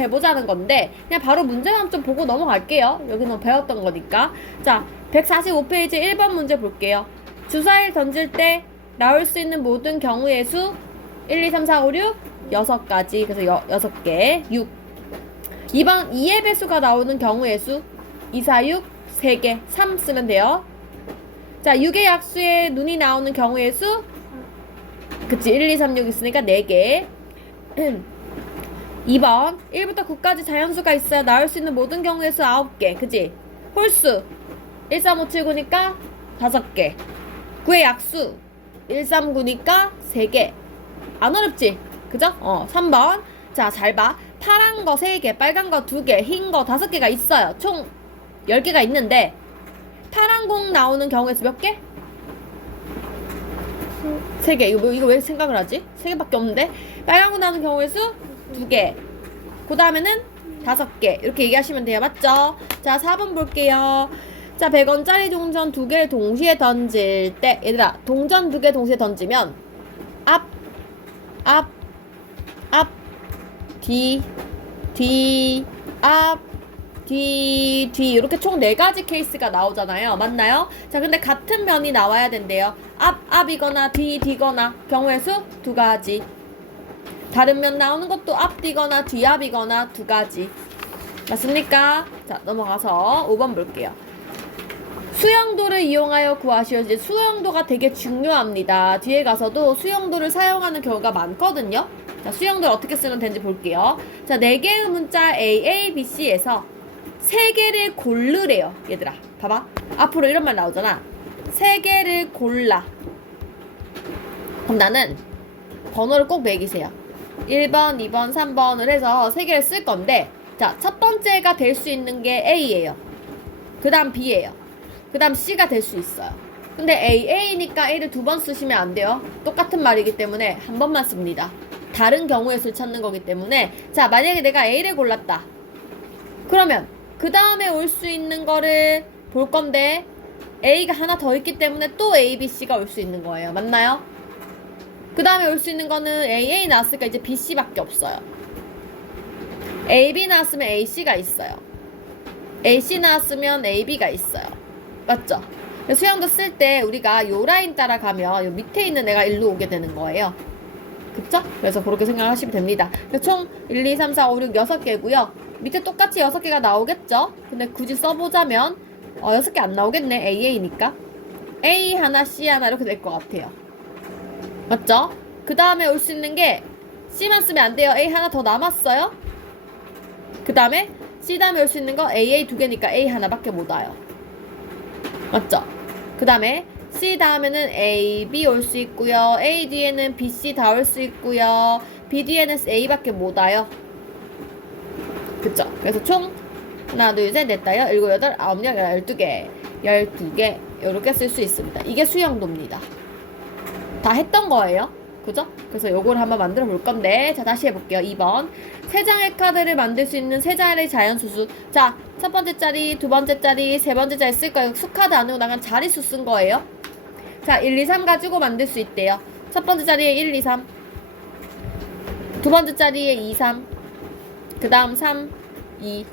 해보자는 건데 그냥 바로 문제만 좀 보고 넘어갈게요. 여기는 배웠던 거니까. 자, 145페이지 1번 문제 볼게요. 주사위를 던질 때 나올 수 있는 모든 경우의 수 1, 2, 3, 4, 5, 6 6가지. 그래서 6개 6. 2번 2의 배수가 나오는 경우의 수 2, 4, 6 3개 3 쓰면 돼요. 자, 6의 약수에 눈이 나오는 경우의 수 그치 1, 2, 3, 6 있으니까 4개 2번 1부터 9까지 자연수가 있어야 나올 수 있는 모든 경우의 수 9개 그치 홀수 1, 3, 5, 7, 9니까 5개 9의 약수 1, 3, 9니까 3개 안 어렵지? 그죠? 3번 자, 잘 봐. 파란 거 3개, 빨간 거 2개, 흰 거 5개가 있어요. 총 10개가 있는데 파란 공 나오는 경우의 수 몇 개? 3개. 이거 왜 생각을 하지? 3개밖에 없는데 빨간 공 나오는 경우의 수 2개. 그 다음에는 5개. 이렇게 얘기하시면 돼요. 맞죠? 자, 4번 볼게요. 자, 100원짜리 동전 2개를 동시에 던질 때 얘들아, 동전 2개 동시에 던지면 앞, 뒤, 앞, 뒤 이렇게 총 4가지 케이스가 나오잖아요. 맞나요? 자, 근데 같은 면이 나와야 된대요. 앞이거나 뒤거나 경우의 수 2가지. 다른 면 나오는 것도 앞뒤거나 뒤앞이거나 2가지. 맞습니까? 자, 넘어가서 5번 볼게요. 수영도를 이용하여 구하시오. 이제 수영도가 되게 중요합니다. 뒤에 가서도 수영도를 사용하는 경우가 많거든요. 자, 수영도를 어떻게 쓰면 되는지 볼게요. 자, 4개의 문자 A, A, B, C에서 3개를 고르래요. 얘들아, 봐봐. 앞으로 이런 말 나오잖아. 3개를 골라. 그럼 나는 번호를 꼭 매기세요. 1번, 2번, 3번을 해서 3개를 쓸 건데, 자, 첫 번째가 될 수 있는 게 A예요. 그 다음 B예요. 그 다음 C가 될 수 있어요. 근데 A니까 A를 2번 쓰시면 안 돼요. 똑같은 말이기 때문에 한 번만 씁니다. 다른 경우의 수를 찾는 거기 때문에. 자, 만약에 내가 A를 골랐다. 그러면 그 다음에 올 수 있는 거를 볼 건데 A가 하나 더 있기 때문에 또 A, B, C가 올 수 있는 거예요. 맞나요? 그 다음에 올 수 있는 거는 A 나왔으니까 이제 B, C밖에 없어요. A, B 나왔으면 A, C가 있어요. A, C 나왔으면 A, B가 있어요. 맞죠? 수영도 쓸 때 우리가 요 라인 따라가면 요 밑에 있는 애가 일로 오게 되는 거예요. 그쵸? 그래서 그렇게 생각하시면 됩니다. 총 1, 2, 3, 4, 5, 6, 6개고요. 밑에 똑같이 6개가 나오겠죠? 근데 굳이 써보자면 6개 안 나오겠네. AA니까 A 하나, C 하나 이렇게 될 것 같아요. 맞죠? 그 다음에 올 수 있는 게 C만 쓰면 안 돼요. A 하나 더 남았어요. 그 다음에 C 다음에 올 수 있는 거 AA 2개니까 A 하나밖에 못 와요. 맞죠? 그 다음에 C 다음에는 A, B 올 수 있고요. A 뒤에는 B, C 다 올 수 있고요. B 뒤에는 A밖에 못 와요. 그쵸? 그래서 총 하나, 둘, 셋, 넷, 다섯, 일곱, 여덟, 아홉, 열, 12개 12개 이렇게 쓸 수 있습니다. 이게 수영도입니다. 다 했던 거예요. 그죠? 그래서 요거를 한번 만들어 볼 건데, 자, 다시 해볼게요. 2번. 3장의 카드를 만들 수 있는 3자리 자연수수. 자, 첫 번째 자리, 두 번째 자리, 세 번째 자리 쓸 거예요. 수카드 안으로 나간 자리수 쓴 거예요. 자, 1, 2, 3 가지고 만들 수 있대요. 첫 번째 자리에 1, 2, 3. 두 번째 자리에 2, 3. 그 다음 3, 2.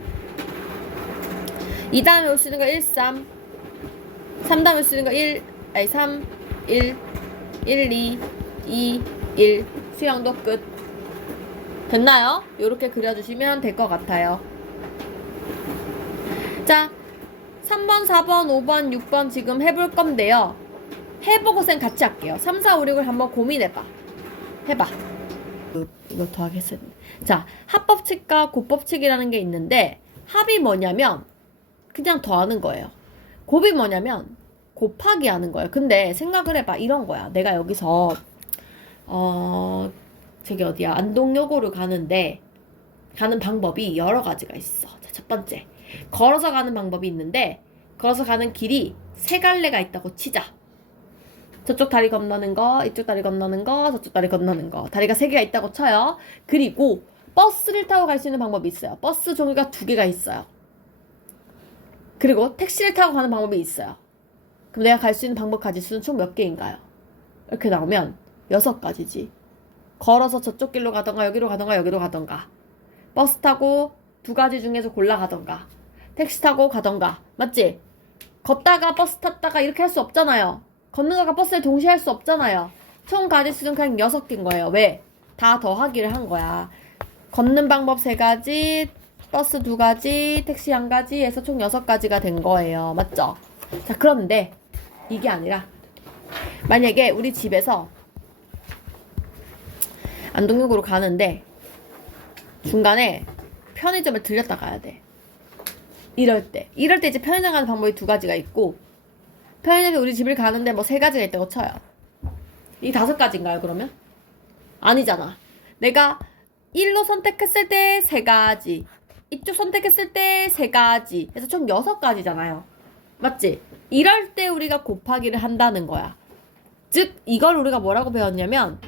2 다음에 올 수 있는 거 1, 3. 3 다음에 올 수 있는 거 3, 1, 1, 2, 2, 1. 수영도 끝. 됐나요? 이렇게 그려주시면 될 것 같아요. 자, 3번, 4번, 5번, 6번 지금 해볼 건데요. 해보고 쌤 같이 할게요. 3, 4, 5, 6을 한번 고민해봐. 해봐. 이거 더하겠어요. 자, 합법칙과 곱법칙이라는 게 있는데, 합이 뭐냐면 그냥 더하는 거예요. 곱이 뭐냐면 곱하기 하는 거예요. 근데 생각을 해봐. 이런 거야. 내가 여기서 저기 어디야, 안동여고를 가는데 가는 방법이 여러 가지가 있어. 자, 첫 번째, 걸어서 가는 방법이 있는데, 걸어서 가는 길이 3갈래가 있다고 치자. 저쪽 다리 건너는 거, 이쪽 다리 건너는 거, 저쪽 다리 건너는 거. 다리가 3개가 있다고 쳐요. 그리고 버스를 타고 갈 수 있는 방법이 있어요. 버스 종류가 2개가 있어요. 그리고 택시를 타고 가는 방법이 있어요. 그럼 내가 갈 수 있는 방법 가지수는 총 몇 개인가요? 이렇게 나오면 6가지지. 걸어서 저쪽 길로 가던가 여기로 가던가 여기로 가던가. 버스 타고 두 가지 중에서 골라가던가 택시 타고 가던가 맞지? 걷다가 버스 탔다가 이렇게 할 수 없잖아요. 걷는 거가 버스를 동시에 할 수 없잖아요. 총 가지수는 그냥 6개인 거예요. 왜? 다 더하기를 한 거야. 걷는 방법 3가지, 버스 2가지, 택시 1가지 해서 총 6가지가 된 거예요. 맞죠? 자, 그런데 이게 아니라 만약에 우리 집에서 안동역으로 가는데 중간에 편의점을 들렸다 가야 돼. 이럴 때 이제 편의점 가는 방법이 2가지가 있고 편의점에 우리 집을 가는데 뭐 3가지가 있다고 쳐요. 이 5가지인가요 그러면? 아니잖아. 내가 1로 선택했을 때 3가지, 이쪽 선택했을 때 3가지 해서 총 6가지잖아요. 맞지? 이럴 때 우리가 곱하기를 한다는 거야. 즉 이걸 우리가 뭐라고 배웠냐면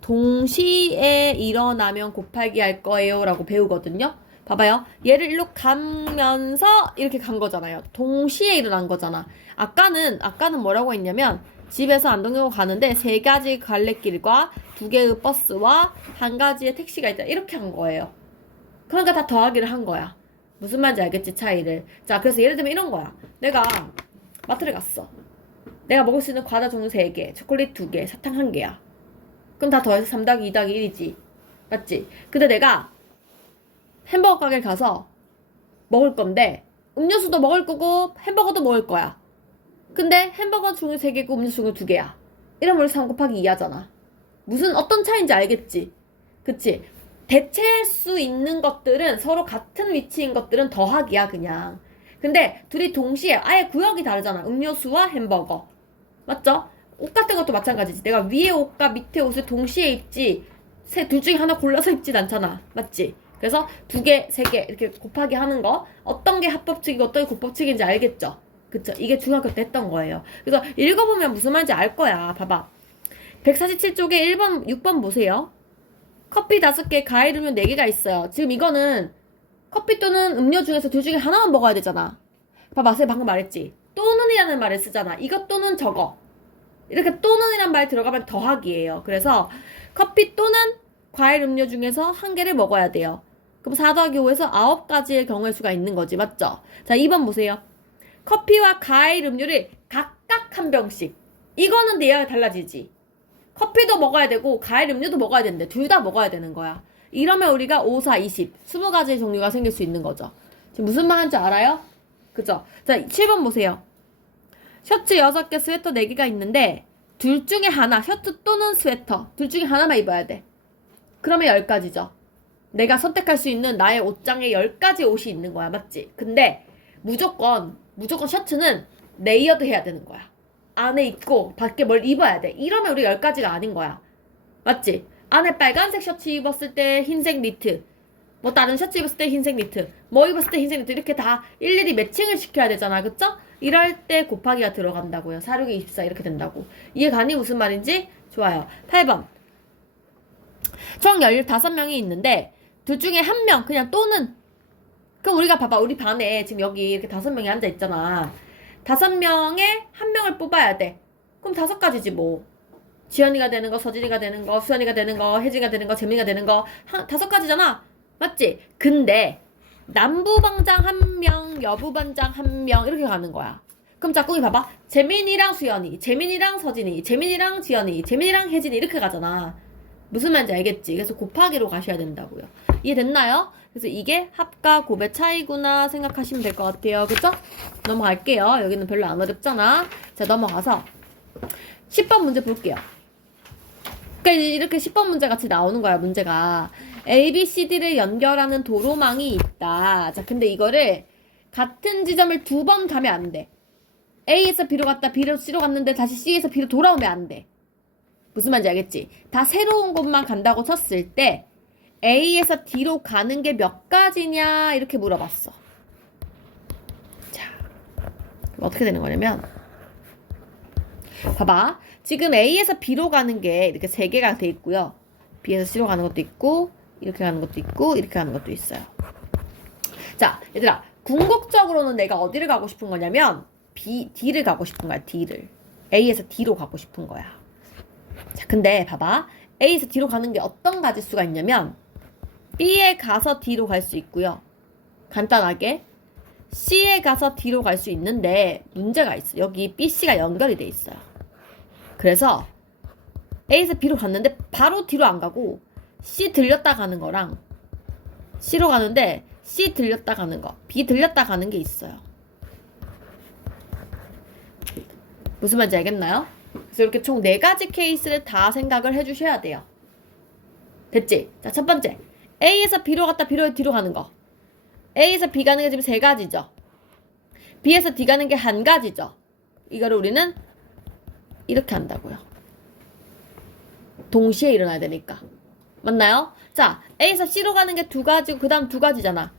동시에 일어나면 곱하기 할 거예요 라고 배우거든요. 봐봐요. 얘를 일로 가면서 이렇게 간 거잖아요. 동시에 일어난 거잖아. 아까는 뭐라고 했냐면 집에서 안동역으로 가는데 3가지 갈래길과 2개의 버스와 1가지의 택시가 있다. 이렇게 한 거예요. 그러니까 다 더하기를 한 거야. 무슨 말인지 알겠지 차이를. 자, 그래서 예를 들면 이런 거야. 내가 마트를 갔어. 내가 먹을 수 있는 과자 종류 3개, 초콜릿 2개, 사탕 1개야. 그럼 다 더해서 3 더하기 2 더하기 1이지. 맞지? 근데 내가 햄버거 가게를 가서 먹을 건데 음료수도 먹을 거고 햄버거도 먹을 거야. 근데 햄버거 종류 3개고 음료수 종류 2개야. 이러면 우리 3 곱하기 2 하잖아. 무슨 어떤 차이인지 알겠지? 그치? 대체할 수 있는 것들은 서로 같은 위치인 것들은 더하기야 그냥. 근데 둘이 동시에 아예 구역이 다르잖아. 음료수와 햄버거. 맞죠? 옷 같은 것도 마찬가지지. 내가 위에 옷과 밑에 옷을 동시에 입지 둘 중에 하나 골라서 입진 않잖아. 맞지? 그래서 2개, 3개 이렇게 곱하기 하는 거 어떤 게 합법칙이고 어떤 게 곱법칙인지 알겠죠? 그쵸? 이게 중학교 때 했던 거예요. 그래서 읽어보면 무슨 말인지 알 거야. 봐봐. 147쪽에 1번, 6번 보세요. 커피 5개, 과일 음료 4개가 있어요. 지금 이거는 커피 또는 음료 중에서 둘 중에 하나만 먹어야 되잖아. 봐봐, 제가 방금 말했지. 또는이라는 말을 쓰잖아. 이것 또는 저거. 이렇게 또는이란 말 들어가면 더하기예요. 그래서 커피 또는 과일 음료 중에서 1개를 먹어야 돼요. 그럼 4 더하기 5에서 9가지의 경우의 수가 있는 거지. 맞죠? 자, 2번 보세요. 커피와 과일 음료를 각각 1병씩. 이거는 내야 달라지지. 커피도 먹어야 되고 과일 음료도 먹어야 되는데 둘 다 먹어야 되는 거야. 이러면 우리가 5, 4, 20 20가지의 종류가 생길 수 있는 거죠. 지금 무슨 말 하는지 알아요? 그죠? 자, 7번 보세요. 셔츠 6개, 스웨터 4개가 있는데 둘 중에 하나, 셔츠 또는 스웨터 둘 중에 하나만 입어야 돼. 그러면 10가지죠. 내가 선택할 수 있는 나의 옷장에 10가지 옷이 있는 거야. 맞지? 근데 무조건 셔츠는 레이어드 해야 되는 거야. 안에 입고 밖에 뭘 입어야 돼. 이러면 우리 10가지가 아닌 거야. 맞지? 안에 빨간색 셔츠 입었을 때 흰색 니트, 뭐 다른 셔츠 입었을 때 흰색 니트, 뭐 입었을 때 흰색 니트 이렇게 다 일일이 매칭을 시켜야 되잖아. 그쵸? 이럴 때 곱하기가 들어간다고요. 4, 6에 24 이렇게 된다고. 이해 가니? 무슨 말인지? 좋아요. 8번. 총 15명이 있는데 둘 중에 1명 그냥 또는, 그럼 우리가 봐봐. 우리 반에 지금 여기 이렇게 5명이 앉아 있잖아. 5명에 1명을 뽑아야 돼. 그럼 5가지지 뭐. 지연이가 되는 거, 서진이가 되는 거, 수연이가 되는 거, 혜진이가 되는 거, 재민이가 되는 거 5가지잖아. 맞지? 근데 남부반장 1명, 여부반장 1명 이렇게 가는 거야. 그럼 짝꿍이 봐봐. 재민이랑 수연이, 재민이랑 서진이, 재민이랑 지연이, 재민이랑 혜진이 이렇게 가잖아. 무슨 말인지 알겠지? 그래서 곱하기로 가셔야 된다고요. 이해됐나요? 그래서 이게 합과 곱의 차이구나 생각하시면 될 것 같아요. 그쵸? 넘어갈게요. 여기는 별로 안 어렵잖아. 자, 넘어가서 10번 문제 볼게요. 그러니까 이렇게 10번 문제 같이 나오는 거야. 문제가 A, B, C, D를 연결하는 도로망이 있다. 자, 근데 이거를 같은 지점을 2번 가면 안 돼. A에서 B로 갔다 B로 C로 갔는데 다시 C에서 B로 돌아오면 안 돼. 무슨 말인지 알겠지? 다 새로운 곳만 간다고 쳤을 때 A에서 D로 가는 게 몇 가지냐 이렇게 물어봤어. 자, 그럼 어떻게 되는 거냐면 봐봐. 지금 A에서 B로 가는 게 이렇게 3개가 돼 있고요. B에서 C로 가는 것도 있고 이렇게 가는 것도 있고 이렇게 가는 것도 있어요. 자, 얘들아. 궁극적으로는 내가 어디를 가고 싶은 거냐면 D를 가고 싶은 거야. D를. A에서 D로 가고 싶은 거야. 자, 근데 봐봐. A에서 D로 가는 게 어떤 가지수가 있냐면 B에 가서 D로 갈 수 있고요. 간단하게 C에 가서 D로 갈 수 있는데 문제가 있어요. 여기 B, C가 연결이 돼 있어요. 그래서 A에서 B로 갔는데 바로 D로 안 가고 C 들렸다 가는 거랑 C로 가는데 C 들렸다 가는 거, B 들렸다 가는 게 있어요. 무슨 말인지 알겠나요? 그래서 이렇게 총 4가지 케이스를 다 생각을 해주셔야 돼요. 됐지? 자, 첫 번째. A에서 B로 갔다 D로 가는 거. A에서 B 가는 게 지금 3가지죠. B에서 D 가는 게 1가지죠. 이거를 우리는 이렇게 한다고요. 동시에 일어나야 되니까. 맞나요? 자, A에서 C로 가는 게 2가지고 그 다음 2가지잖아.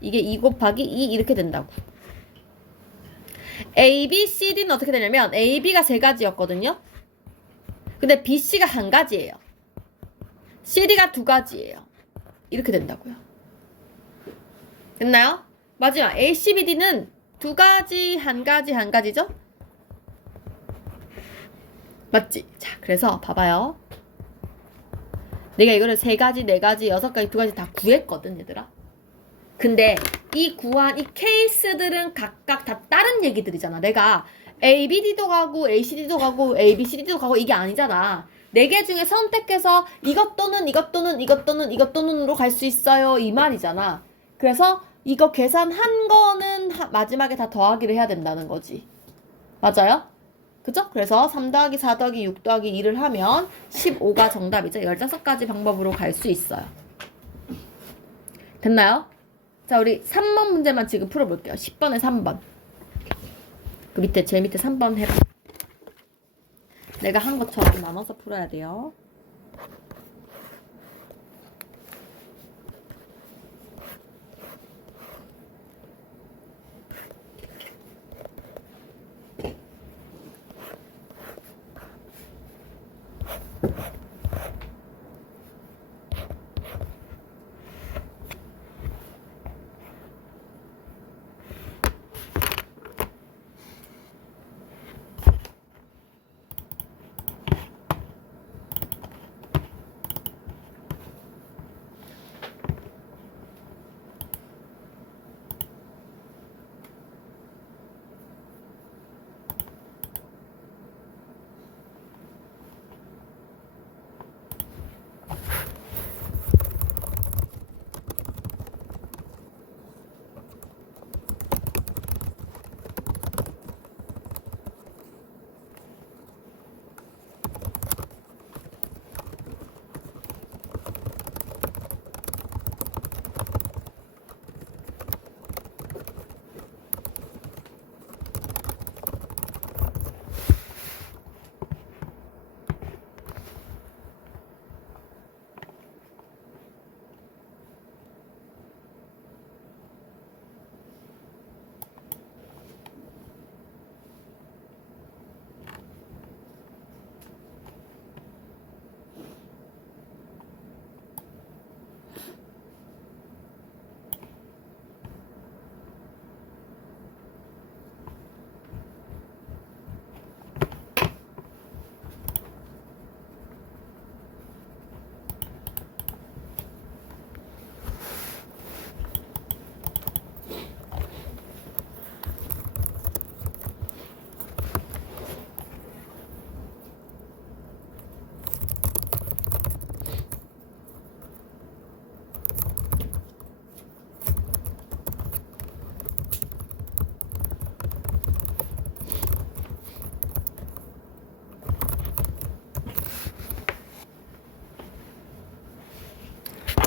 이게 2 곱하기 2 이렇게 된다고. A, B, C, D는 어떻게 되냐면 A, B가 3가지였거든요. 근데 B, C가 1가지예요. C, D가 2가지예요. 이렇게 된다고요. 됐나요? 마지막 A, C, B, D는 2가지, 1가지죠? 맞지? 자, 그래서 봐봐요. 내가 이거를 3가지, 4가지, 6가지, 2가지 다 구했거든, 얘들아. 근데 이 구한 이 케이스들은 각각 다 다른 얘기들이잖아. 내가 ABD도 가고 ACD도 가고 ABCD도 가고 이게 아니잖아. 4개 중에 선택해서 이것 또는 이것 또는 이것 또는 이것 또는으로 갈 수 있어요. 이 말이잖아. 그래서 이거 계산한 거는 마지막에 다 더하기를 해야 된다는 거지. 맞아요? 그죠? 그래서 3 더하기 4 더하기 6 더하기 2를 하면 15가 정답이죠. 15가지 방법으로 갈 수 있어요. 됐나요? 자, 우리 3번 문제만 지금 풀어볼게요. 10번에 3번. 그 밑에, 제일 밑에 3번 해봐. 내가 한 것처럼 나눠서 풀어야 돼요.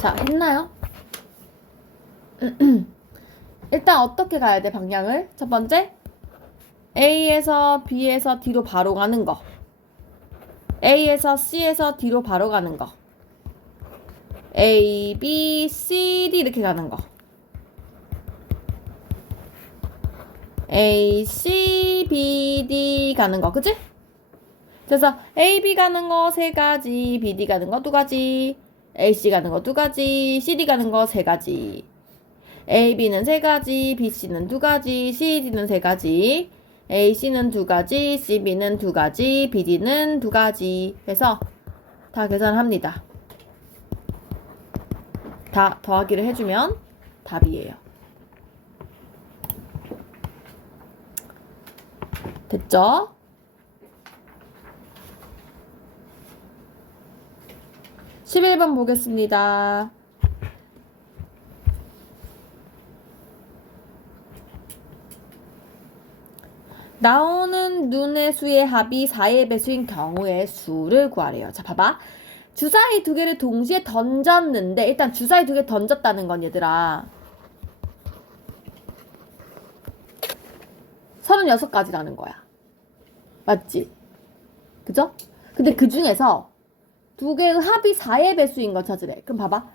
자, 했나요? 일단 어떻게 가야 돼, 방향을? 첫 번째, A에서 B에서 D로 바로 가는 거. A에서 C에서 D로 바로 가는 거. A, B, C, D 이렇게 가는 거. A, C, B, D 가는 거. 그치? 그래서 A, B 가는 거 3가지, B, D 가는 거 2가지, AC 가는 거 2가지, CD 가는 거 3가지. A, B는 3가지, B, C는 2가지, C, D는 3가지, A, C는 2가지, C, B는 2가지, B, D는 2가지 해서 다 계산합니다. 다 더하기를 해주면 답이에요. 됐죠? (11번) 보겠습니다. 나오는 눈의 수의 합이 4의 배수인 경우의 수를 구하래요. 자, 봐봐. 주사위 두 개를 동시에 던졌는데, 일단 주사위 두 개 던졌다는 건 얘들아 36가지라는 거야. 맞지? 그죠? 근데 그 중에서 두 개의 합이 4의 배수인 거 찾으래. 그럼 봐봐.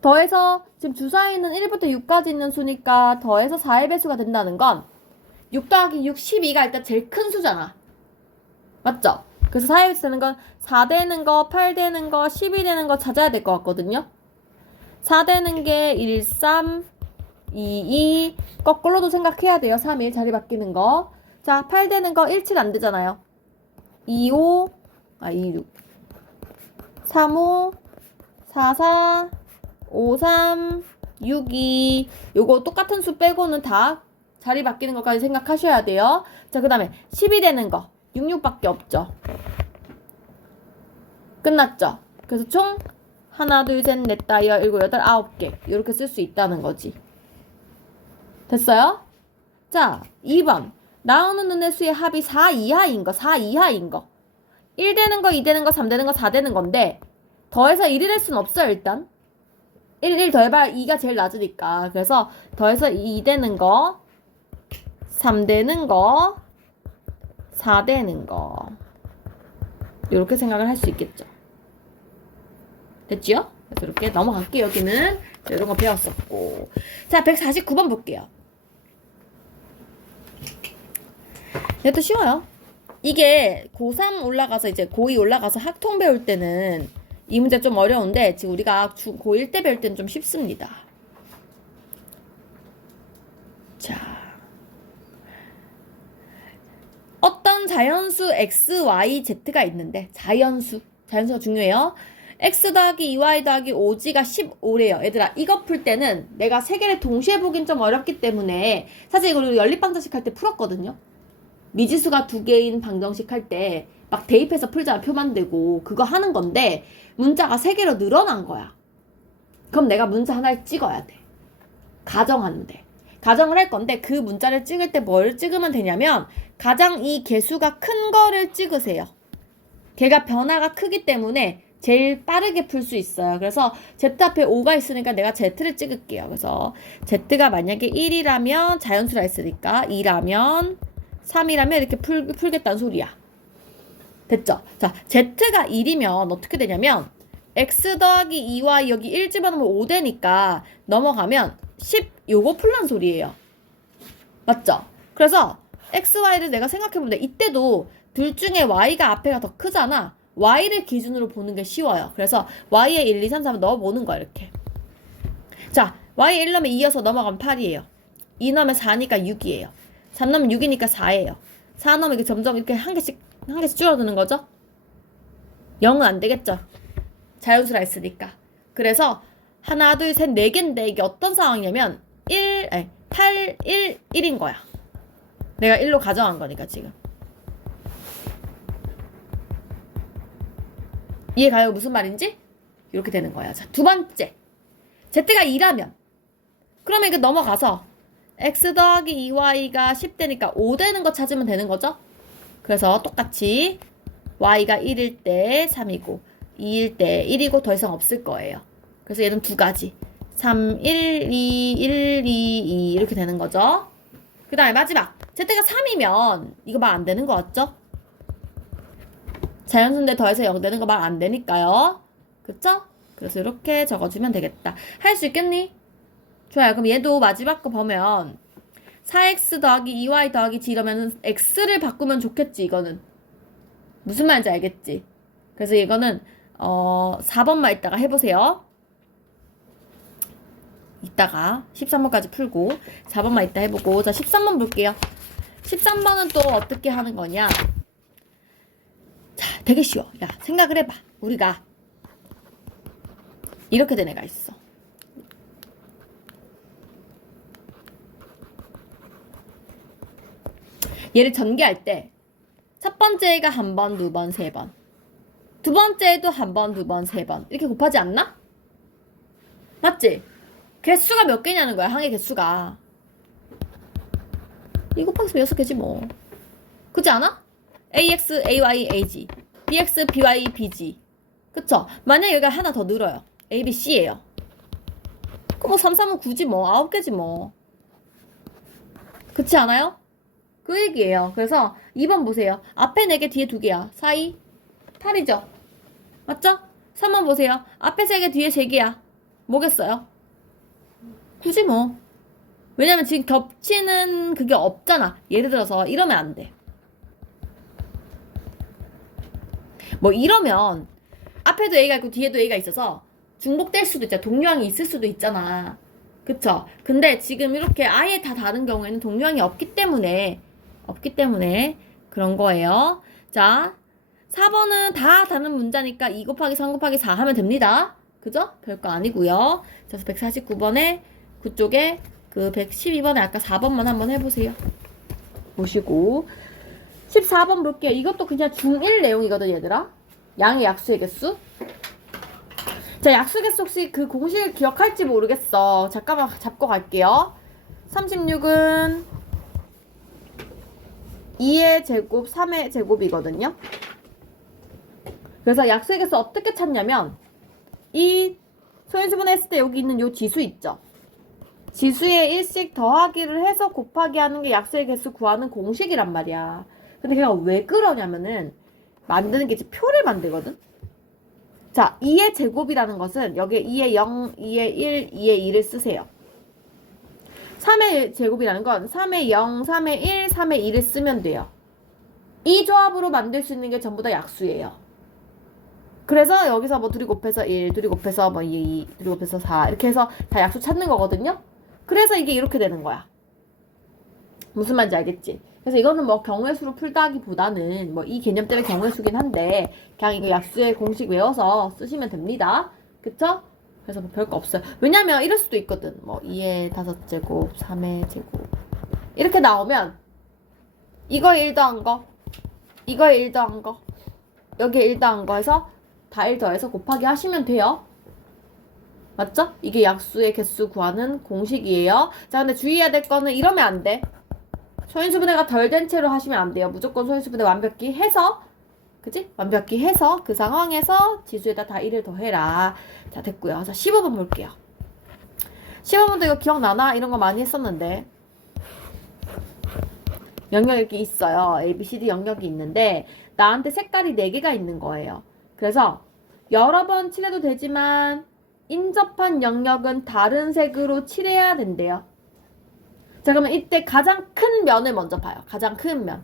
더해서 지금 주사위는 1부터 6까지 있는 수니까 더해서 4의 배수가 된다는 건 6 더하기 6, 12가 일단 제일 큰 수잖아. 맞죠? 그래서 4의 배수 되는 건 4 되는 거, 8 되는 거, 12 되는 거 찾아야 될 것 같거든요. 4 되는 게 1, 3, 2, 2 거꾸로도 생각해야 돼요. 3, 1 자리 바뀌는 거. 자, 8 되는 거 1, 7 안 되잖아요. 2, 5, 2, 6 3, 5 4, 4 5, 3 6, 2 요거 똑같은 수 빼고는 다 자리 바뀌는 것까지 생각하셔야 돼요. 자, 그 다음에 12 되는 거 6, 6밖에 없죠. 끝났죠? 그래서 총 하나, 둘, 셋, 넷, 다, 여, 일곱, 여덟, 9개 이렇게 쓸 수 있다는 거지. 됐어요? 자, 2번 나오는 눈의 수의 합이 4 이하인 거, 4 이하인 거 1 되는 거, 2 되는 거, 3 되는 거, 4 되는 건데 더해서 1을 할 수는 없어요. 일단 1 더해봐야 2가 제일 낮으니까. 그래서 더해서 2 되는 거 3 되는 거 4 되는 거 이렇게 생각을 할 수 있겠죠. 됐지요? 그래서 이렇게 넘어갈게요. 여기는 이런 거 배웠었고. 자, 149번 볼게요. 이것도 쉬워요. 이게 고3 올라가서 이제 고2 올라가서 학통 배울 때는 이 문제 좀 어려운데 지금 우리가 고1 때 배울 때는 좀 쉽습니다. 자, 어떤 자연수 x, y, z가 있는데 자연수가 중요해요. x 더하기 2y 더하기 5g가 15래요. 얘들아, 이거 풀 때는 내가 세 개를 동시에 보긴 좀 어렵기 때문에 사실 이걸 연립방정식 할 때 풀었거든요. 미지수가 두 개인 방정식 할 때 막 대입해서 풀잖아. 표 만들고 그거 하는 건데 문자가 세 개로 늘어난 거야. 그럼 내가 문자 하나를 찍어야 돼. 가정하는데. 가정을 할 건데 그 문자를 찍을 때 뭘 찍으면 되냐면 가장 이 개수가 큰 거를 찍으세요. 걔가 변화가 크기 때문에 제일 빠르게 풀 수 있어요. 그래서 Z 앞에 5가 있으니까 내가 Z를 찍을게요. 그래서 Z가 만약에 1이라면 자연수라 했으니까 2라면 3이라면 이렇게 풀겠다는 소리야. 됐죠? 자, Z가 1이면 어떻게 되냐면 X 더하기 2y 여기 1 집어넣으면 5 되니까 넘어가면 10 요거 풀란 소리예요. 맞죠? 그래서 X, Y를 내가 생각해보면 이때도 둘 중에 Y가 앞에가 더 크잖아. Y를 기준으로 보는 게 쉬워요. 그래서 Y에 1, 2, 3, 4 넣어보는 거야. 이렇게. 자, Y 1 넣으면 2여서 넘어가면 8이에요. 2 넣으면 4니까 6이에요. 3 넣으면 6이니까 4예요. 4 넣으면 이게 점점 이렇게 한 개씩 줄어드는 거죠? 0은 안 되겠죠? 자연수라 했으니까. 그래서 하나, 둘, 셋, 4개인데 이게 어떤 상황이냐면 8, 1, 1인 거야. 내가 1로 가정한 거니까 지금. 이해가요? 무슨 말인지? 이렇게 되는 거야. 자, 두 번째. Z가 2라면 그러면 이거 넘어가서 X 더하기 2Y가 10 되니까 5 되는 거 찾으면 되는 거죠? 그래서 똑같이 Y가 1일 때 3이고 2일 때 1이고 더 이상 없을 거예요. 그래서 얘는 두 가지. 3, 1, 2, 1, 2, 2 이렇게 되는 거죠. 그 다음에 마지막. Z가 3이면 이거 말 안 되는 거 같죠? 자연수인데 더해서 0 되는 거 말 안 되니까요. 그쵸? 그래서 이렇게 적어주면 되겠다. 할 수 있겠니? 좋아요. 그럼 얘도 마지막 거 보면 4x 더하기 2y 더하기 g 이러면은 x를 바꾸면 좋겠지. 이거는 무슨 말인지 알겠지? 그래서 이거는 4번만 이따가 해보세요. 이따가 13번까지 풀고 4번만 이따 해보고. 자, 13번 볼게요. 13번은 또 어떻게 하는 거냐? 자, 되게 쉬워. 야, 생각을 해봐. 우리가 이렇게 된 애가 있어. 얘를 전개할 때 첫 번째가 한 번, 두 번, 세 번. 두 번째도 한 번, 두 번, 세 번. 이렇게 곱하지 않나? 맞지? 개수가 몇 개냐는 거야, 항의 개수가. 2 곱하기 6개지 뭐. 그렇지 않아? ax, ay, ag. bx, by, bg. 그쵸? 만약 여기가 하나 더 늘어요. a, b, c예요. 그럼 뭐 3, 3은 9지 뭐. 9개지 뭐. 그렇지 않아요? 그 얘기예요. 그래서 2번 보세요. 앞에 4개, 뒤에 2개야. 4, 2, 8이죠? 맞죠? 3번 보세요. 앞에 3개, 뒤에 3개야. 뭐겠어요? 9지 뭐. 왜냐면 지금 겹치는 그게 없잖아. 예를 들어서 이러면 안 돼. 뭐 이러면 앞에도 A가 있고 뒤에도 A가 있어서 중복될 수도 있잖아. 동류항이 있을 수도 있잖아. 그쵸? 근데 지금 이렇게 아예 다 다른 경우에는 동류항이 없기 때문에 그런 거예요. 자, 4번은 다 다른 문자니까 2 곱하기 3 곱하기 4 하면 됩니다. 그죠? 별거 아니고요. 그래서 149번에 그쪽에 그 112번에 아까 4번만 한번 해보세요. 보시고 14번 볼게요. 이것도 그냥 중1 내용이거든 얘들아. 양의 약수의 개수. 자, 약수 개수 혹시 그 공식을 기억할지 모르겠어. 잠깐만 잡고 갈게요. 36은 2의 제곱, 3의 제곱이거든요. 그래서 약수의 개수 어떻게 찾냐면 이 소인수분 했을 때 여기 있는 요 지수 있죠. 지수에 1씩 더하기를 해서 곱하기 하는 게 약수의 개수 구하는 공식이란 말이야. 근데 걔가 왜 그러냐면은 만드는 게 이제 표를 만들거든. 자, 2의 제곱이라는 것은 여기에 2의 0, 2의 1, 2의 2를 쓰세요. 3의 제곱이라는 건 3의 0, 3의 1, 3의 2를 쓰면 돼요. 이 조합으로 만들 수 있는 게 전부 다 약수예요. 그래서 여기서 뭐 둘이 곱해서 1, 둘이 곱해서 뭐 2, 둘이 곱해서 4 이렇게 해서 다 약수 찾는 거거든요. 그래서 이게 이렇게 되는 거야. 무슨 말인지 알겠지? 그래서 이거는 뭐 경우의 수로 풀다기보다는 뭐 이 개념 때문에 경우의 수긴 한데 그냥 이거 약수의 공식 외워서 쓰시면 됩니다. 그쵸? 그래서 뭐 별거 없어요. 왜냐면 이럴 수도 있거든. 뭐 2의 5제곱, 3의 제곱 이렇게 나오면 이거에 1 더한 거, 이거에 1 더한 거, 여기에 1 더한 거 해서 다 1 더해서 곱하기 하시면 돼요. 맞죠? 이게 약수의 개수 구하는 공식이에요. 자, 근데 주의해야 될 거는 이러면 안 돼. 소인수분해가 덜 된 채로 하시면 안 돼요. 무조건 소인수분해 완벽히 해서, 그치? 완벽히 해서 그 상황에서 지수에다 다 1을 더해라. 자, 됐고요. 자, 15번 볼게요. 15번도 이거 기억나나? 이런 거 많이 했었는데 영역 이렇게 있어요. A, B, C, D 영역이 있는데 나한테 색깔이 4개가 있는 거예요. 그래서 여러 번 칠해도 되지만 인접한 영역은 다른 색으로 칠해야 된대요. 자, 그러면 이때 가장 큰 면을 먼저 봐요. 가장 큰 면.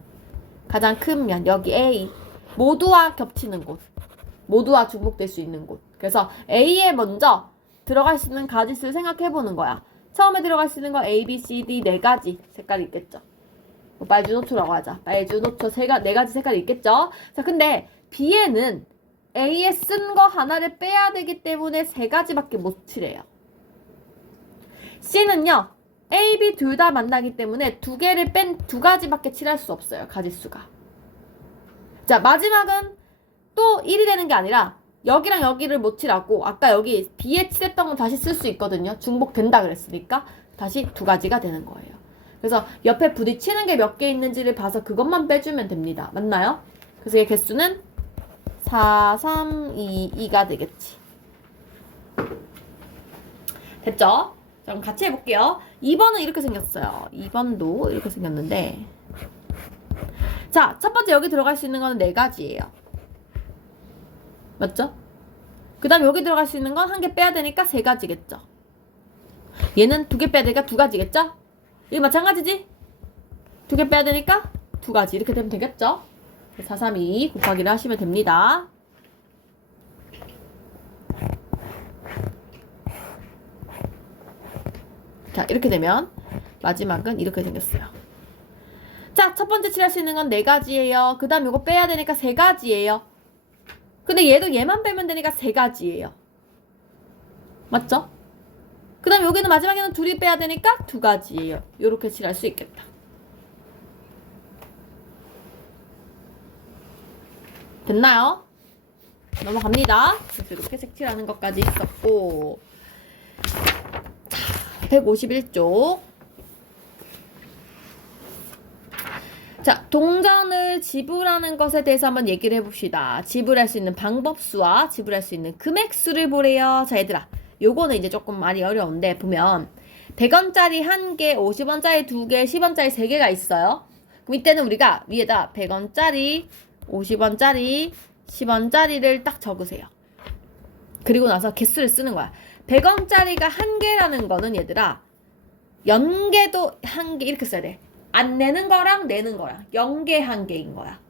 가장 큰 면. 여기 A. 모두와 겹치는 곳. 모두와 중복될 수 있는 곳. 그래서 A에 먼저 들어갈 수 있는 가지수를 생각해보는 거야. 처음에 들어갈 수 있는 거 A, B, C, D 4가지 색깔이 있겠죠. 뭐 빨주노초라고 하자. 빨주노초 4가지 색깔이 있겠죠. 자, 근데 B에는 A에 쓴 거 하나를 빼야 되기 때문에 3가지밖에 못 칠해요. C는요. A, B 둘 다 만나기 때문에 2개를 뺀 2가지밖에 칠할 수 없어요. 가지수가. 자, 마지막은 또 1이 되는 게 아니라 여기랑 여기를 못 칠하고 아까 여기 B에 칠했던 건 다시 쓸 수 있거든요. 중복된다 그랬으니까 다시 2가지가 되는 거예요. 그래서 옆에 부딪히는 게 몇 개 있는지를 봐서 그것만 빼주면 됩니다. 맞나요? 그래서 이 개수는 4, 3, 2, 2가 되겠지. 됐죠? 자, 그럼 같이 해볼게요. 2번은 이렇게 생겼어요. 2번도 이렇게 생겼는데 자, 첫 번째 여기 들어갈 수 있는 거는 4가지예요. 맞죠? 그 다음 여기 들어갈 수 있는 건 1개 빼야 되니까 3가지겠죠. 얘는 2개 빼야 되니까 2가지겠죠? 이거 마찬가지지? 2개 빼야 되니까 2가지. 이렇게 되면 되겠죠? 4, 3, 2 곱하기를 하시면 됩니다. 자, 이렇게 되면 마지막은 이렇게 생겼어요. 자, 첫 번째 칠할 수 있는 건 4가지예요. 그 다음 이거 빼야 되니까 3가지예요. 근데 얘도 얘만 빼면 되니까 3가지예요. 맞죠? 그 다음 여기는 마지막에는 둘이 빼야 되니까 2가지예요. 요렇게 칠할 수 있겠다. 됐나요? 넘어갑니다. 그래서 이렇게 색칠하는 것까지 있었고, 자, 151쪽. 자, 동전을 지불하는 것에 대해서 한번 얘기를 해봅시다. 지불할 수 있는 방법수와 지불할 수 있는 금액수를 보래요. 자, 얘들아, 요거는 이제 조금 많이 어려운데, 보면 100원짜리 1개, 50원짜리 2개, 10원짜리 3개가 있어요. 그럼 이때는 우리가 위에다 100원짜리, 50원짜리, 10원짜리를 딱 적으세요. 그리고 나서 개수를 쓰는 거야. 100원짜리가 1개라는 거는 얘들아, 연계도 1개 이렇게 써야 돼. 안 내는 거랑 내는 거랑 연계 1개인 거야.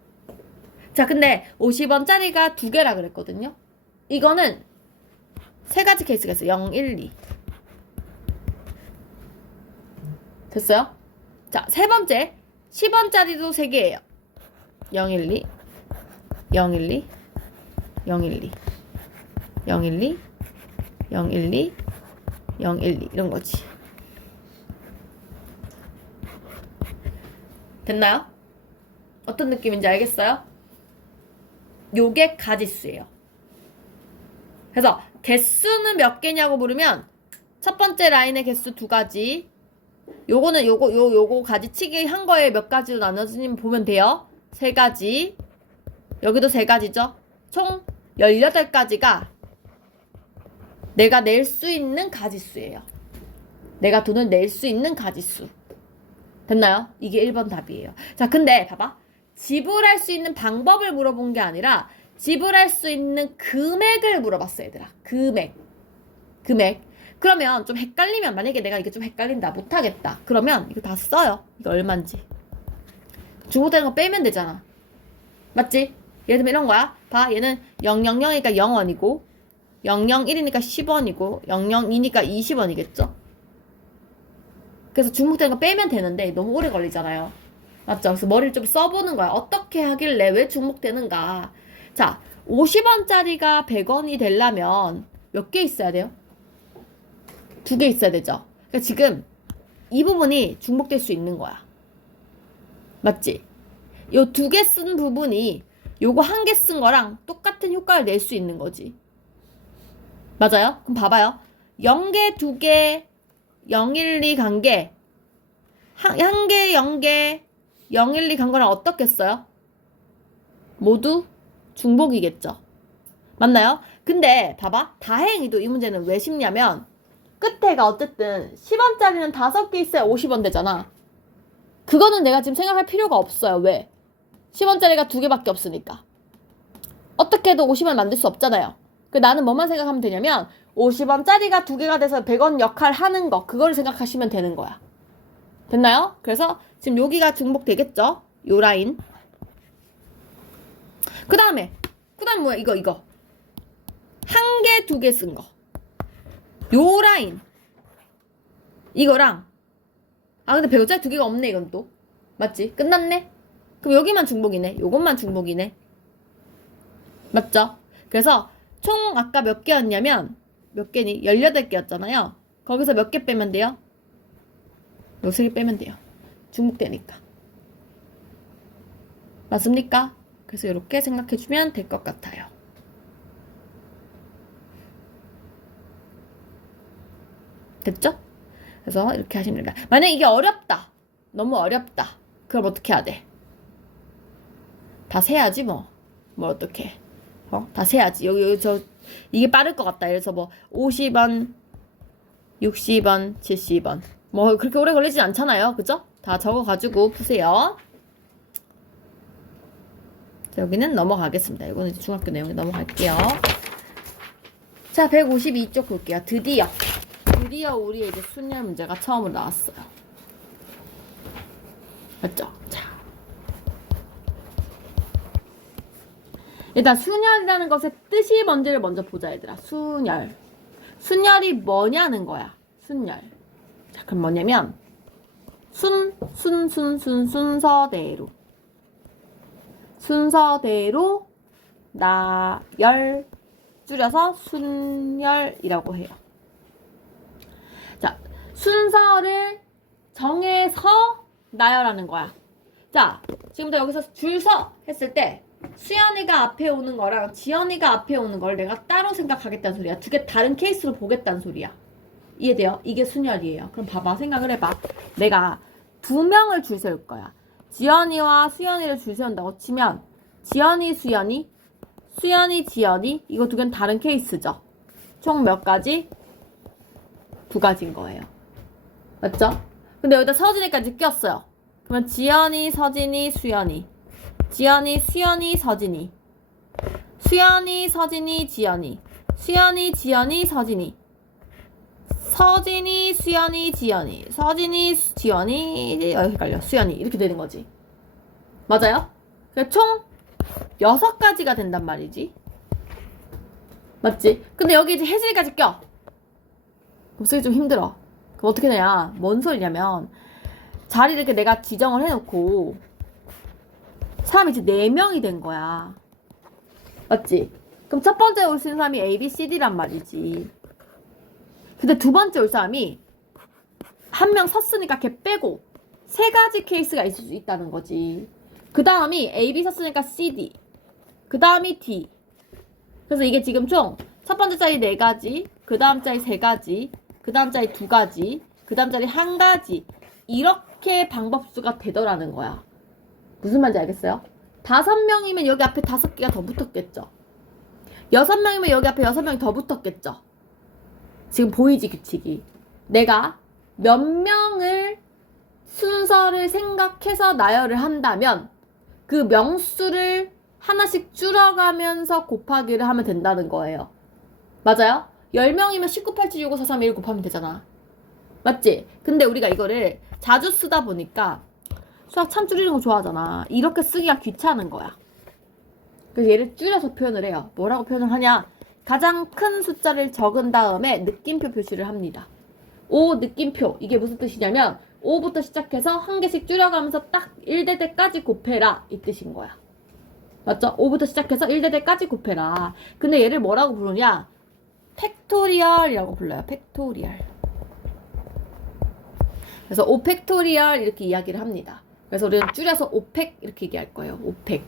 자, 근데 50원짜리가 2개라 그랬거든요. 이거는 3가지 케이스가 있어요. 0, 1, 2. 됐어요? 자, 세 번째 10원짜리도 3개예요. 0, 1, 2, 0, 1, 2, 0, 1, 2, 0, 1, 2, 0, 1, 2, 0, 1, 2 이런 거지. 됐나요? 어떤 느낌인지 알겠어요? 요게 가지수예요. 그래서 개수는 몇 개냐고 물으면 첫 번째 라인의 개수 2가지, 요거는 요거 가지치기 한 거에 몇 가지로 나눠지면 보면 돼요. 3가지, 여기도 3가지죠. 총 18가지가 내가 낼 수 있는 가지수예요. 내가 돈을 낼 수 있는 가지수. 됐나요? 이게 1번 답이에요. 자, 근데 봐봐. 지불할 수 있는 방법을 물어본 게 아니라 지불할 수 있는 금액을 물어봤어, 얘들아. 금액. 그러면 좀 헷갈리면, 만약에 내가 이게 좀 헷갈린다, 못하겠다, 그러면 이거 다 써요. 이거 얼만지. 중복되는 거 빼면 되잖아. 맞지? 예를 들면 이런 거야. 봐, 얘는 000이니까 0원이고 001이니까 10원이고 002니까 20원이겠죠? 그래서 중복되는 거 빼면 되는데 너무 오래 걸리잖아요. 맞죠? 그래서 머리를 좀 써보는 거야. 어떻게 하길래 왜 중복되는가. 자, 50원짜리가 100원이 되려면 몇 개 있어야 돼요? 2개 있어야 되죠? 그러니까 지금 이 부분이 중복될 수 있는 거야. 맞지? 요 2개 쓴 부분이 요거 1개 쓴 거랑 똑같은 효과를 낼 수 있는 거지. 맞아요? 그럼 봐봐요. 0개, 2개, 012 간 게, 1개, 0개, 012 간 거랑 어떻겠어요? 모두 중복이겠죠. 맞나요? 근데 봐봐. 다행히도 이 문제는 왜 쉽냐면 끝에가 어쨌든 10원짜리는 5개 있어야 50원 되잖아. 그거는 내가 지금 생각할 필요가 없어요. 왜? 10원짜리가 2개밖에 없으니까. 어떻게 해도 50원 만들 수 없잖아요. 나는 뭐만 생각하면 되냐면 50원짜리가 2개가 돼서 100원 역할 하는 거, 그걸 생각하시면 되는 거야. 됐나요? 그래서 지금 여기가 중복되겠죠? 요 라인. 그 다음에 뭐야? 이거 1개, 2개 쓴 거. 요 라인. 이거랑, 근데 100원짜리 2개가 없네. 이건 또 맞지? 끝났네? 그럼 여기만 중복이네. 요것만 중복이네. 맞죠? 그래서 총 아까 몇 개였냐면, 몇 개니? 18개였잖아요. 거기서 몇 개 빼면 돼요? 요 3개 빼면 돼요. 중복되니까. 맞습니까? 그래서 이렇게 생각해주면 될 것 같아요. 됐죠? 그래서 이렇게 하시면 됩니다. 만약에 이게 어렵다. 너무 어렵다. 그럼 어떻게 해야 돼? 다 세야지 뭐. 어떻게. 다 세야지. 여기 이게 빠를 것 같다. 그래서 50원, 60원, 70원. 그렇게 오래 걸리진 않잖아요. 그죠? 다 적어가지고 푸세요. 자, 여기는 넘어가겠습니다. 이거는 이제 중학교 내용에 넘어갈게요. 자, 152쪽 볼게요. 드디어 우리의 이제 순열 문제가 처음으로 나왔어요. 맞죠? 자. 일단 순열이라는 것의 뜻이 뭔지를 먼저 보자, 얘들아. 순열이 뭐냐는 거야. 순열. 자, 그럼 뭐냐면 순서대로 나열, 줄여서 순열이라고 해요. 자, 순서를 정해서 나열하는 거야. 자, 지금부터 여기서 줄 서 했을 때 수연이가 앞에 오는 거랑 지연이가 앞에 오는 걸 내가 따로 생각하겠다는 소리야. 두 개 다른 케이스로 보겠다는 소리야. 이해돼요? 이게 순열이에요. 그럼 봐봐. 생각을 해봐. 내가 두 명을 줄 세울 거야. 지연이와 수연이를 줄 세운다고 치면 지연이, 수연이, 수연이, 지연이 이거 두 개는 다른 케이스죠. 총 몇 가지? 두 가지인 거예요. 맞죠? 근데 여기다 서진이까지 꼈어요. 그러면 지연이, 서진이, 수연이, 지연이, 수연이, 서진이, 수연이, 서진이, 지연이, 수연이, 지연이, 서진이, 서진이, 수연이, 지연이, 서진이, 지연이, 헷갈려. 수연이 이렇게 되는 거지. 맞아요? 그러니까 총 6가지가 된단 말이지. 맞지? 근데 여기 이제 혜진이까지 껴. 그럼 쓰기 좀 힘들어. 그럼 어떻게 되냐? 뭔 소리냐면 자리 이렇게 내가 지정을 해놓고 사람이 이제 4명이 된 거야. 맞지? 그럼 첫 번째 올 수 있는 사람이 A, B, C, D란 말이지. 근데 두 번째 올 사람이 한 명 섰으니까 걔 빼고 3가지 케이스가 있을 수 있다는 거지. 그 다음이 A, B 섰으니까 C, D. 그 다음이 D. 그래서 이게 지금 총 첫 번째 자리 4가지, 그 다음 자리 3가지, 그 다음 자리 2가지, 그 다음 자리 1가지. 이렇게 방법수가 되더라는 거야. 무슨 말인지 알겠어요? 5명이면 여기 앞에 5개가 더 붙었겠죠. 6명이면 여기 앞에 6명이 더 붙었겠죠. 지금 보이지 규칙이. 내가 몇 명을 순서를 생각해서 나열을 한다면 그 명수를 하나씩 줄여가면서 곱하기를 하면 된다는 거예요. 맞아요? 10명이면 19, 8, 7, 6, 5, 4, 3, 2, 1 곱하면 되잖아. 맞지? 근데 우리가 이거를 자주 쓰다 보니까 수학 참 줄이는 거 좋아하잖아. 이렇게 쓰기가 귀찮은 거야. 그래서 얘를 줄여서 표현을 해요. 뭐라고 표현을 하냐? 가장 큰 숫자를 적은 다음에 느낌표 표시를 합니다. O 느낌표. 이게 무슨 뜻이냐면 O부터 시작해서 한 개씩 줄여가면서 딱 1대대까지 곱해라 이 뜻인 거야. 맞죠? O부터 시작해서 1대대까지 곱해라. 근데 얘를 뭐라고 부르냐? 팩토리얼이라고 불러요. 팩토리얼. 그래서 5팩토리얼 이렇게 이야기를 합니다. 그래서 우리는 줄여서 5팩 이렇게 얘기할 거예요. 5팩.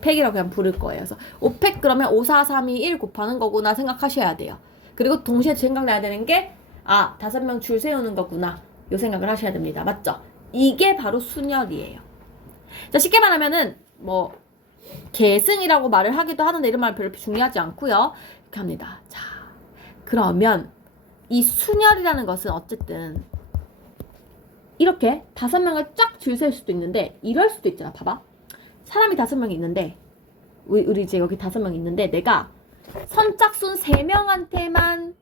팩이라고 그냥 부를 거예요. 그래서 5팩 그러면 5, 4, 3, 2, 1 곱하는 거구나 생각하셔야 돼요. 그리고 동시에 생각나야 되는 게 5명 줄 세우는 거구나. 요 생각을 하셔야 됩니다. 맞죠? 이게 바로 순열이에요. 자, 쉽게 말하면은 뭐 계승이라고 말을 하기도 하는데 이런 말 별로 중요하지 않고요. 이렇게 합니다. 자, 그러면 이 순열이라는 것은 어쨌든 이렇게 5명을 쫙 줄 세울 수도 있는데 이럴 수도 있잖아. 봐봐. 사람이 5명이 있는데 우리 이제 여기 5명이 있는데 내가 선착순 3명한테만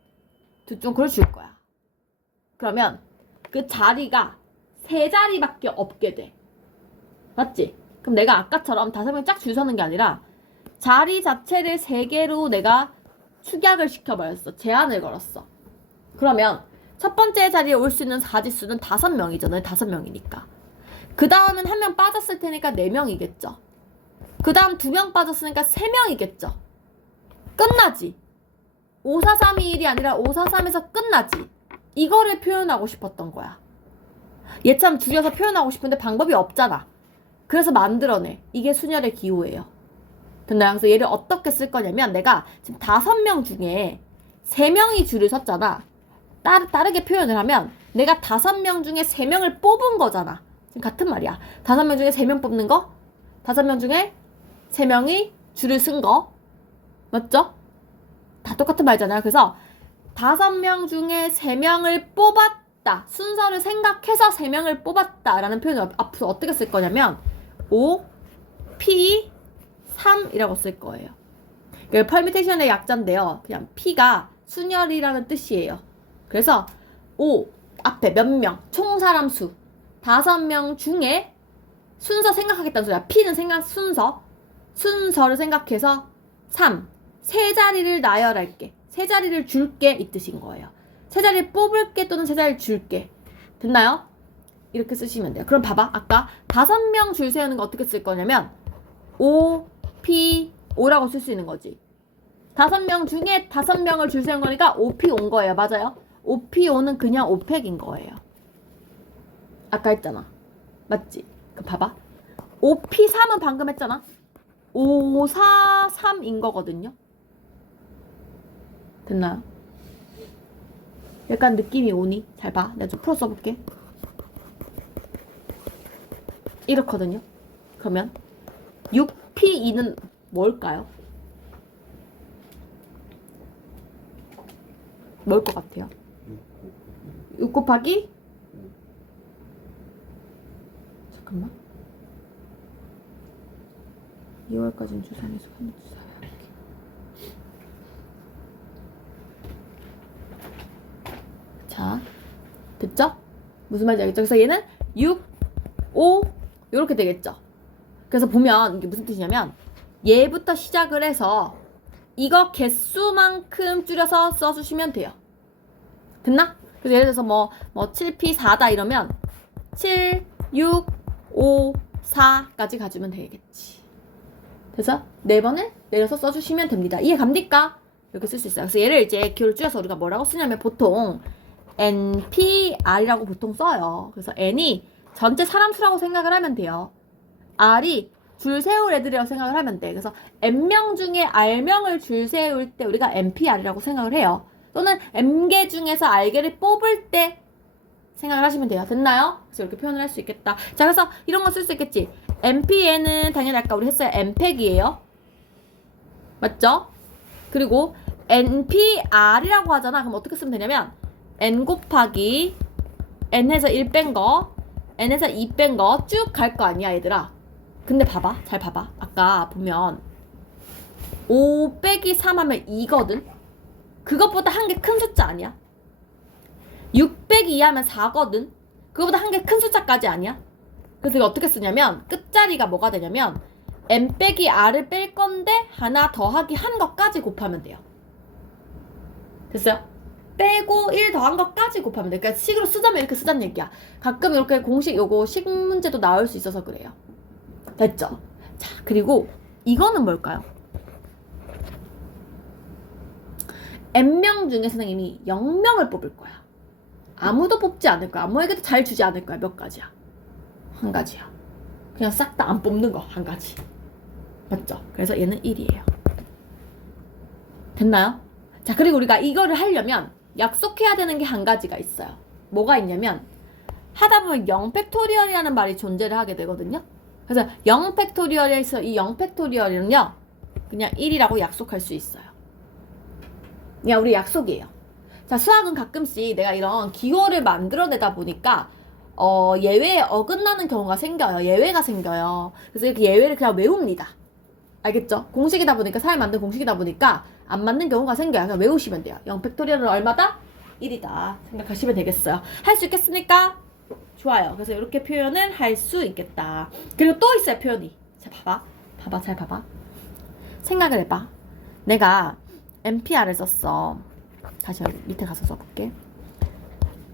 두쪽을 줄 거야. 그러면 그 자리가 3자리밖에 없게 돼. 맞지? 그럼 내가 아까처럼 5명 쫙 줄 서는 게 아니라 자리 자체를 3개로 내가 축약을 시켜버렸어. 제한을 걸었어. 그러면 첫 번째 자리에 올 수 있는 사지수는 5명이잖아요. 5명이니까. 그 다음은 1명 빠졌을 테니까 4명이겠죠. 그 다음 2명 빠졌으니까 3명이겠죠. 끝나지. 5, 4, 3, 2, 1이 아니라 5, 4, 3에서 끝나지. 이거를 표현하고 싶었던 거야. 얘처럼 줄여서 표현하고 싶은데 방법이 없잖아. 그래서 만들어내. 이게 순열의 기호예요. 됐나요? 그래서 얘를 어떻게 쓸 거냐면 내가 지금 5명 중에 3명이 줄을 섰잖아. 다르게 표현을 하면 내가 5명 중에 3명을 뽑은 거잖아. 지금 같은 말이야. 5명 중에 3명 뽑는 거, 5명 중에 3명이 줄을 쓴 거. 맞죠? 다 똑같은 말이잖아요. 그래서 5명 중에 3명을 뽑았다. 순서를 생각해서 3명을 뽑았다. 라는 표현을 앞으로 어떻게 쓸 거냐면 5, P, 3이라고 쓸 거예요. 그 퍼뮤테이션의 약자인데요. 그냥 P가 순열이라는 뜻이에요. 그래서 5 앞에 몇 명, 총 사람 수 5명 중에 순서 생각하겠다는 소리야. P는 순서를 생각해서 3, 세 자리를 나열할게. 세 자리를 줄게 이 뜻인 거예요. 세 자리를 뽑을게 또는 세 자리를 줄게. 됐나요? 이렇게 쓰시면 돼요. 그럼 봐봐. 아까 5명 줄 세우는 거 어떻게 쓸 거냐면 O, P, O라고 쓸 수 있는 거지. 5명 중에 5명을 줄 세운 거니까 OP 온 거예요. 맞아요? OP O는 그냥 오팩인 거예요. 아까 했잖아. 맞지? 그럼 봐봐. OP3은 방금 했잖아. 5, 4, 3인 거거든요. 됐나요? 약간 느낌이 오니? 잘 봐. 내가 좀 풀어 써볼게. 이렇거든요. 그러면 6P2는 뭘까요? 뭘 것 같아요? 6 곱하기? 잠깐만. 2월까지는 주산에서 하는 주사야. 자, 됐죠? 무슨 말인지 알겠죠? 그래서 얘는 6, 5 이렇게 되겠죠? 그래서 보면 이게 무슨 뜻이냐면 얘부터 시작을 해서 이거 개수만큼 줄여서 써주시면 돼요. 됐나? 그래서 예를 들어서 뭐 7P4다 이러면 7, 6, 5, 4까지 가주면 되겠지. 그래서 4번을 내려서 써주시면 됩니다. 이해 갑니까? 이렇게 쓸 수 있어요. 그래서 얘를 이제 기호를 줄여서 우리가 뭐라고 쓰냐면 보통 NPR이라고 보통 써요. 그래서 N이 전체 사람 수라고 생각을 하면 돼요. R이 줄 세울 애들이라고 생각을 하면 돼. 그래서 N명 중에 R명을 줄 세울 때 우리가 NPR이라고 생각을 해요. 또는 M개 중에서 R개를 뽑을 때 생각을 하시면 돼요. 됐나요? 그래서 이렇게 표현을 할 수 있겠다. 자, 그래서 이런 거 쓸 수 있겠지. NPN은 당연히 아까 우리 했어요. N팩이에요. 맞죠? 그리고 NPR이라고 하잖아. 그럼 어떻게 쓰면 되냐면 N 곱하기 N에서 1 뺀 거, N에서 2 뺀 거 쭉 갈 거 아니야, 얘들아. 근데 봐봐. 잘 봐봐. 아까 보면 5 빼기 3 하면 2거든? 그것보다 한 개 큰 숫자 아니야? 6 빼기 2 하면 4거든? 그거보다 한 개 큰 숫자까지 아니야? 그래서 이거 어떻게 쓰냐면 끝자리가 뭐가 되냐면 N 빼기 R을 뺄 건데 하나 더하기 한 것까지 곱하면 돼요. 됐어요? 빼고 1 더한 것까지 곱하면 돼. 그러니까 식으로 쓰자면 이렇게 쓰자는 얘기야. 가끔 이렇게 공식 요거 식 문제도 나올 수 있어서 그래요. 됐죠? 자, 그리고 이거는 뭘까요? N명 중에 선생님이 0명을 뽑을 거야. 아무도 뽑지 않을 거야. 아무에게도 잘 주지 않을 거야. 몇 가지야? 한 가지야. 그냥 싹 다 안 뽑는 거 한 가지. 맞죠? 그래서 얘는 1이에요. 됐나요? 자, 그리고 우리가 이거를 하려면 약속해야 되는 게 한 가지가 있어요. 뭐가 있냐면 하다 보면 0팩토리얼이라는 말이 존재를 하게 되거든요. 그래서 0팩토리얼에서 이 0팩토리얼은요 그냥 1이라고 약속할 수 있어요. 그냥 우리 약속이에요. 자, 수학은 가끔씩 내가 이런 기호를 만들어내다 보니까 예외에 어긋나는 경우가 생겨요. 예외가 생겨요. 그래서 이렇게 예외를 그냥 외웁니다. 알겠죠? 공식이다 보니까 사회 만든 공식이다 보니까 안 맞는 경우가 생겨요. 그냥 외우시면 돼요. 0팩토리얼은 얼마다? 1이다 생각하시면 되겠어요. 할 수 있겠습니까? 좋아요. 그래서 이렇게 표현을 할 수 있겠다. 그리고 또 있어요, 표현이. 자, 봐봐. 잘 봐봐. 생각을 해봐. 내가 NPR을 썼어. 다시 여기 밑에 가서 써볼게.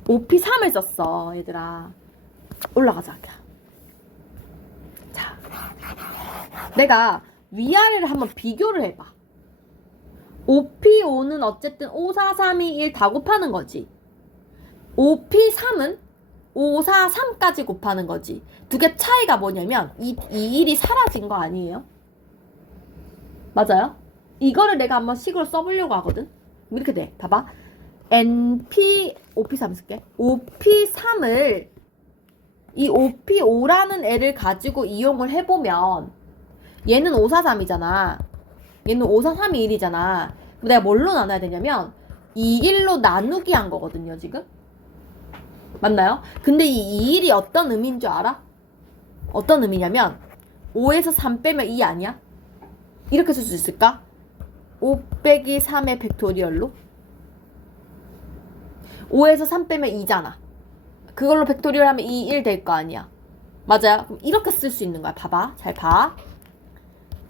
OP3을 썼어, 얘들아. 올라가자. 자, 내가 위아래를 한번 비교를 해봐. OP5는 어쨌든 5, 4, 3, 2, 1 다 곱하는 거지. OP3은 5, 4, 3까지 곱하는 거지. 두 개 차이가 뭐냐면 이 1이 사라진 거 아니에요? 맞아요? 이거를 내가 한번 식으로 써보려고 하거든. 이렇게 돼. 봐봐. OP3 쓸게. OP3을 이 OP5라는 애를 가지고 이용을 해보면 얘는 543이잖아. 얘는 543이 1이잖아. 그럼 내가 뭘로 나눠야 되냐면 2, 1로 나누기 한 거거든요, 지금. 맞나요? 근데 이 2일이 어떤 의미인 줄 알아? 어떤 의미냐면 5에서 3 빼면 2 아니야? 이렇게 쓸 수 있을까? 5 빼기 3의 팩토리얼로 5에서 3 빼면 2잖아. 그걸로 팩토리얼 하면 2, 1 될 거 아니야. 맞아요? 그럼 이렇게 쓸 수 있는 거야. 봐봐. 잘 봐.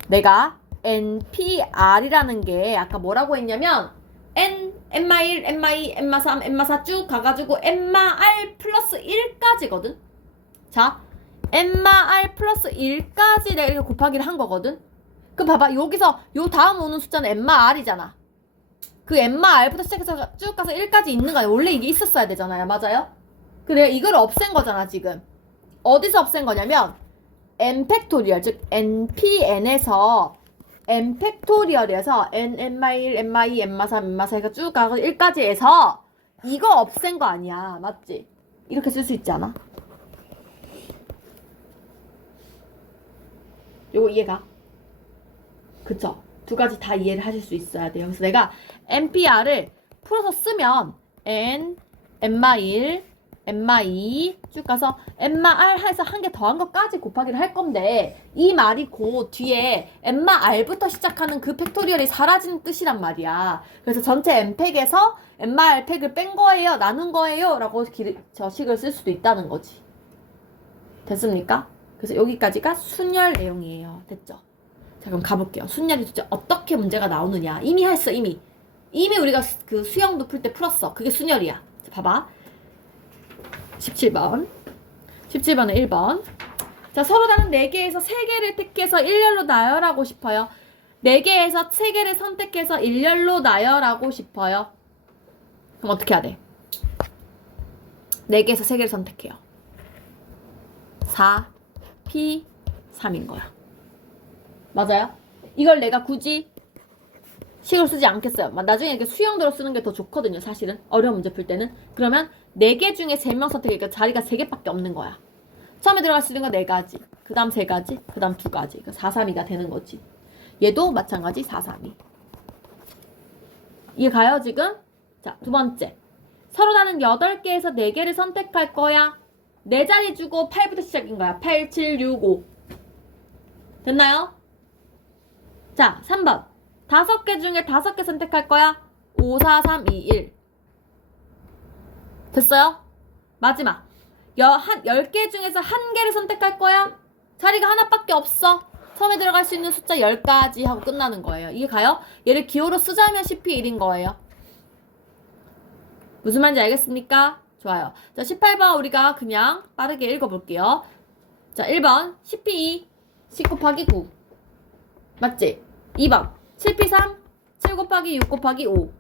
내가 NPR이라는 게 아까 뭐라고 했냐면 N, N-1, N-2, N-3, N-4 쭉 가가지고 N-R 플러스 1까지거든? 자, N-R 플러스 1까지 내가 이렇게 곱하기를 한 거거든? 그럼 봐봐. 여기서 요 다음 오는 숫자는 N-R이잖아. 그 N-R부터 시작해서 쭉 가서 1까지 있는 거 아니야? 원래 이게 있었어야 되잖아요. 맞아요? 그래, 이걸 없앤 거잖아, 지금. 어디서 없앤 거냐면 n 팩토리얼, 즉 npn에서 n 팩토리얼에서 n1, n-2, n-3, n-4가 쭉 가고 1까지 해서 이거 없앤 거 아니야. 맞지? 이렇게 쓸 수 있지 않아? 요거 이해가? 그쵸? 두 가지 다 이해를 하실 수 있어야 돼요. 그래서 내가 npr을 풀어서 쓰면 n, n-1, n-2 쭉 가서 n-r 해서 한 개 더한 것까지 곱하기를 할 건데 이 말이 곧 뒤에 n-r부터 시작하는 그 팩토리얼이 사라지는 뜻이란 말이야. 그래서 전체 n팩에서 n-r 팩을 뺀 거예요, 나눈 거예요 라고 저 식을 쓸 수도 있다는 거지. 됐습니까? 그래서 여기까지가 순열 내용이에요. 됐죠? 자, 그럼 가볼게요. 순열이 진짜 어떻게 문제가 나오느냐. 이미 했어, 이미 우리가 그 수영도 풀 때 풀었어. 그게 순열이야. 자, 봐봐. 17번에 1번. 자, 서로 다른 4개에서 3개를 택해서 일렬로 나열하고 싶어요. 4개에서 3개를 선택해서 일렬로 나열하고 싶어요. 그럼 어떻게 해야 돼? 4개에서 3개를 선택해요. 4, P, 3인 거야. 맞아요? 이걸 내가 굳이 식을 쓰지 않겠어요. 나중에 이렇게 수영도로 쓰는 게 더 좋거든요, 사실은. 어려운 문제 풀 때는. 그러면 4개 중에 3명 선택하니까 자리가 3개밖에 없는 거야. 처음에 들어갈 수 있는 거 4가지. 그 다음 3가지. 그 다음 2가지. 그러니까 4, 3, 2가 되는 거지. 얘도 마찬가지 4, 3, 2. 이해 가요, 지금? 자, 두 번째. 서로 다른 8개에서 4개를 선택할 거야. 4자리 주고 8부터 시작인 거야. 8, 7, 6, 5. 됐나요? 자, 3번. 5개 중에 5개 선택할 거야. 5, 4, 3, 2, 1. 됐어요? 마지막. 10개 중에서 1개를 선택할 거야. 자리가 하나밖에 없어. 처음에 들어갈 수 있는 숫자 10가지 하고 끝나는 거예요. 이게 가요? 얘를 기호로 쓰자면 CP1인 거예요. 무슨 말인지 알겠습니까? 좋아요. 자, 18번 우리가 그냥 빠르게 읽어볼게요. 자, 1번 10P2 10 곱하기 9 맞지? 2번 7P3 7 곱하기 6 곱하기 5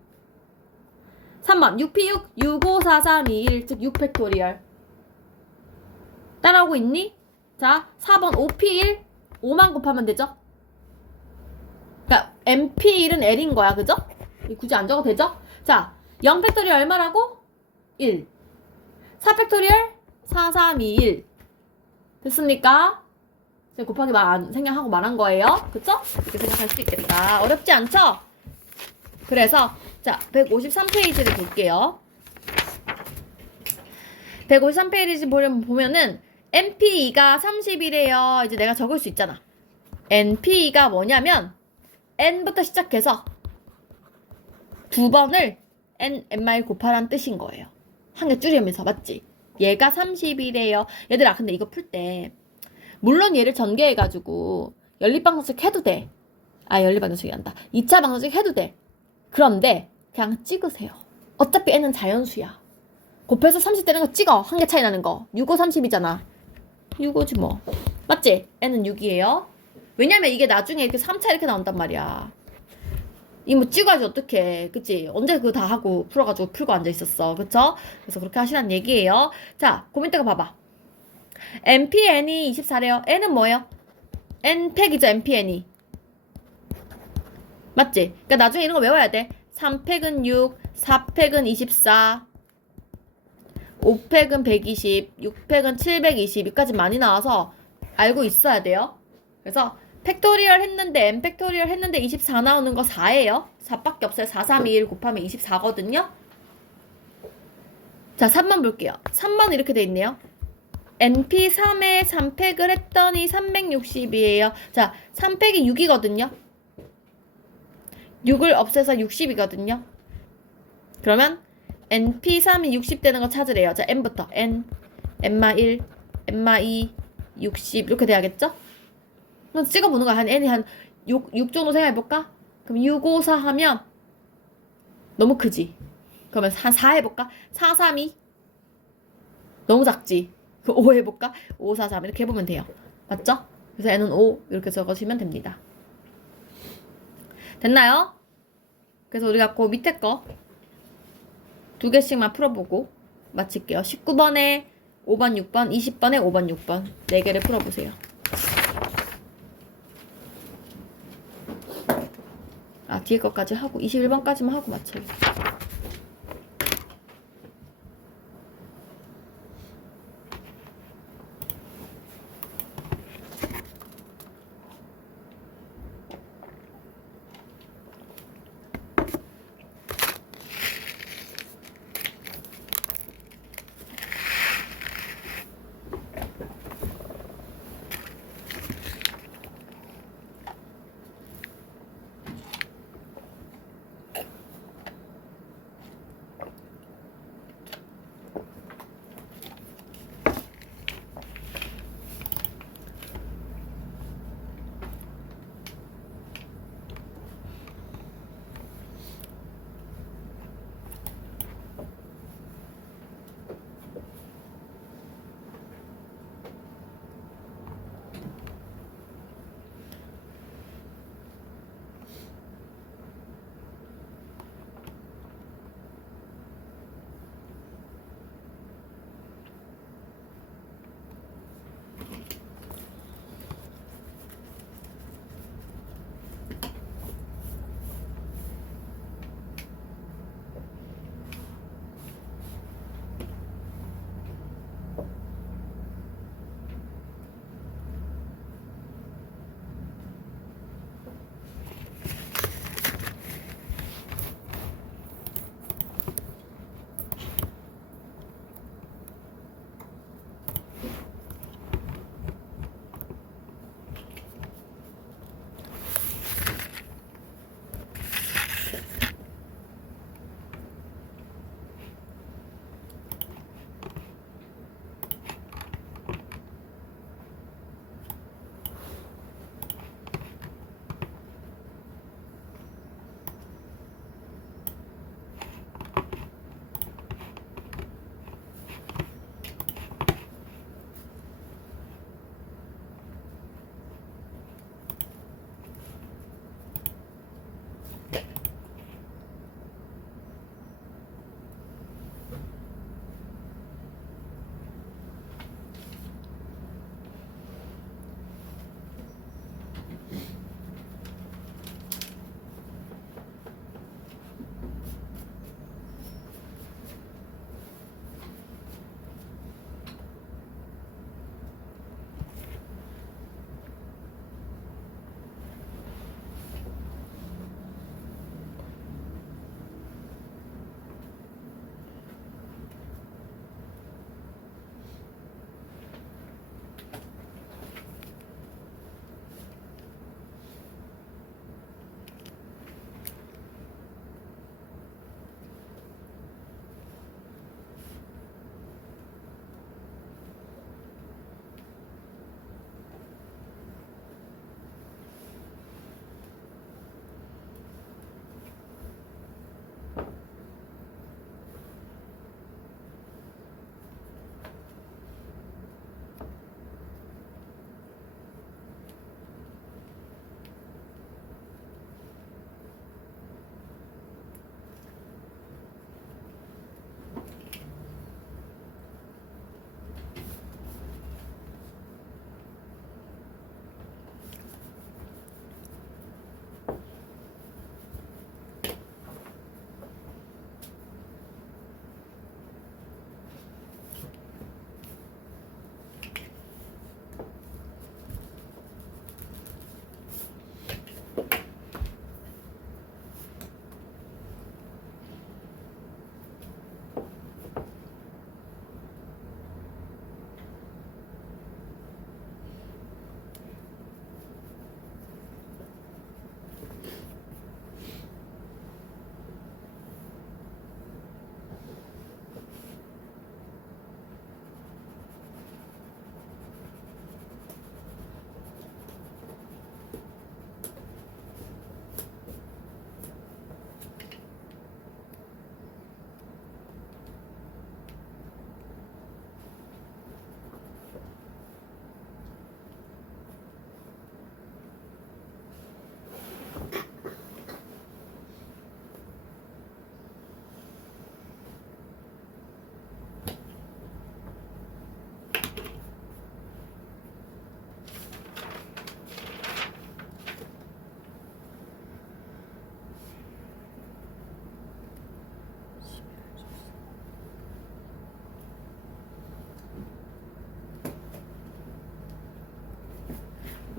3번 6P6 6, 5, 4, 3, 2, 1 즉 6팩토리얼 따라오고 있니? 자, 4번 5P1 5만 곱하면 되죠? 그러니까 MP1은 L인 거야, 그죠? 굳이 안 적어도 되죠? 자, 0팩토리얼 얼마라고? 1 4팩토리얼 4, 3, 2, 1 됐습니까? 제가 곱하기 생략하고 말한 거예요. 그쵸? 이렇게 생각할 수 있겠다. 어렵지 않죠? 그래서 자, 153페이지를 볼게요. 153페이지 보면은 NP2가 30이래요. 이제 내가 적을 수 있잖아. NP2가 뭐냐면 N부터 시작해서 2번을 N-N-마일 곱하라는 뜻인 거예요. 한 개 줄이면서 맞지? 얘가 30이래요. 얘들아, 근데 이거 풀 때 물론 얘를 전개해가지고 연립방정식 해도 돼. 연립방정식이 한다. 2차 방정식 해도 돼. 그런데 그냥 찍으세요. 어차피 N은 자연수야. 곱해서 30 되는 거 찍어. 한 개 차이 나는 거. 6, 5, 30이잖아. 6, 5지 뭐. 맞지? N은 6이에요. 왜냐면 이게 나중에 이렇게 3차 이렇게 나온단 말이야. 이 뭐 찍어야지 어떡해. 그치? 언제 그거 다 하고 풀어가지고 풀고 앉아있었어. 그쵸? 그래서 그렇게 하시란 얘기예요. 자, 고민대가 봐봐. NPN이 24래요. N은 뭐예요? N팩이죠, NPN이. 맞지? 그러니까 나중에 이런 거 외워야 돼. 3팩은 6, 4팩은 24, 5팩은 120, 6팩은 720, 여기까지 많이 나와서 알고 있어야 돼요. 그래서 팩토리얼 했는데 n 팩토리얼 했는데 24 나오는 거 4예요. 4밖에 없어요. 4, 3, 2, 1 곱하면 24거든요. 자, 3번 볼게요. 3번 이렇게 돼 있네요. NP3에 3팩을 했더니 360이에요. 자, 3팩이 6이거든요. 6을 없애서 60이거든요. 그러면 NP3이 60 되는 거 찾으래요. 자, N부터 N, N-1, N-2, 60 이렇게 돼야겠죠? 그럼 찍어보는 거야. 한 N이 한 6 정도 생각해볼까? 그럼 6, 5, 4 하면 너무 크지? 그러면 한 4 해볼까? 4, 3, 2 너무 작지? 5 해볼까? 5, 4, 3 이렇게 해보면 돼요. 맞죠? 그래서 N은 5 이렇게 적으시면 됩니다. 됐나요? 그래서 우리가 그 밑에 거 2개씩만 풀어보고 마칠게요. 19번에 5번, 6번, 20번에 5번, 6번 4개를 풀어보세요. 아, 뒤에 것까지 하고 21번까지만 하고 맞춰야겠다.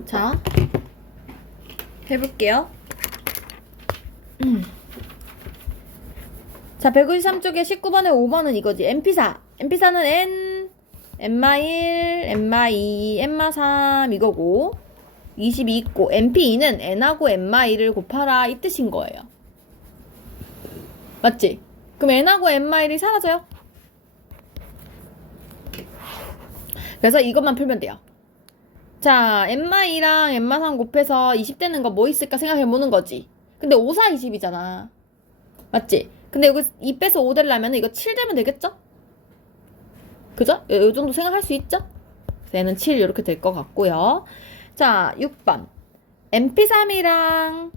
자, 해볼게요. 자, 153쪽에 19번에 5번은 이거지. MP4. MP4는 N, N-1, N-2, N-3 이거고 22 있고 MP2는 N하고 N-1을 곱하라 이 뜻인 거예요. 맞지? 그럼 N하고 N-1이 사라져요. 그래서 이것만 풀면 돼요. 자, N-2랑 N-3 곱해서 20 되는 거 뭐 있을까 생각해보는 거지. 근데 5, 4, 20이잖아. 맞지? 근데 여기 2 빼서 5 되려면 이거 7 되면 되겠죠? 그죠? 요 정도 생각할 수 있죠? 얘는 7 이렇게 될 것 같고요. 자, 6번. MP3이랑